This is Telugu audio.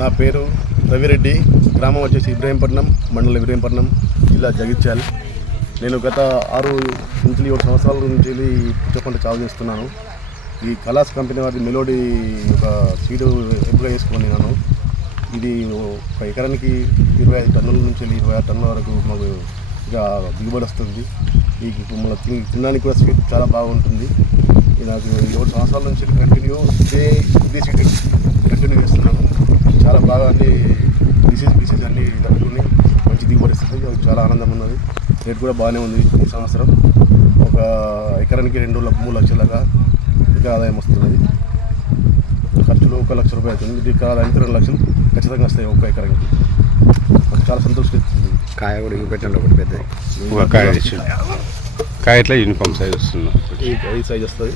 నా పేరు రవిరెడ్డి, గ్రామం వచ్చేసి ఇబ్రహీంపట్నం, మండలం ఇబ్రహీంపట్నం, జిల్లా జగిత్యాల. నేను గత 6-7 సంవత్సరాల నుంచి పుచ్చ పంట సాగు చేస్తున్నాను. ఈ కలాస్ కంపెనీ వారి మెలోడీ ఒక సీడు ఎంపిక చేసుకున్నాను. ఇది ఒక ఎకరానికి 25 టన్నుల నుంచి 26 టన్నుల వరకు మాకు ఇక దిగుబడి వస్తుంది. ఈ మన తినడానికి కూడా స్వీట్ చాలా బాగుంటుంది. నాకు 7 సంవత్సరాల నుంచి కంటిన్యూ ఇదే సీడ్ కంటిన్యూ చేస్తున్నాను. చాలా బాగా అన్ని డిసీజ్ అన్ని తట్టుకుని మంచి దిగుబడి ఇస్తుంది. చాలా ఆనందం ఉన్నది. రేట్ కూడా బాగానే ఉంది. ఈ సంవత్సరం ఒక ఎకరానికి 2-3 లక్షలుగా ఇక ఆదాయం వస్తున్నది. ఖర్చులు 1 లక్ష రూపాయలు అవుతుంది. ఇక ఆదాయానికి 2 లక్షలు ఖచ్చితంగా వస్తాయి ఒక ఎకరానికి. చాలా సంతోషిస్తుంది. కాయ కూడా పెట్టండి ఒకటి పెద్ద కాయ ఎట్లా యూనిఫామ్ సైజ్ వస్తుంది. ఈ సైజ్ వస్తుంది.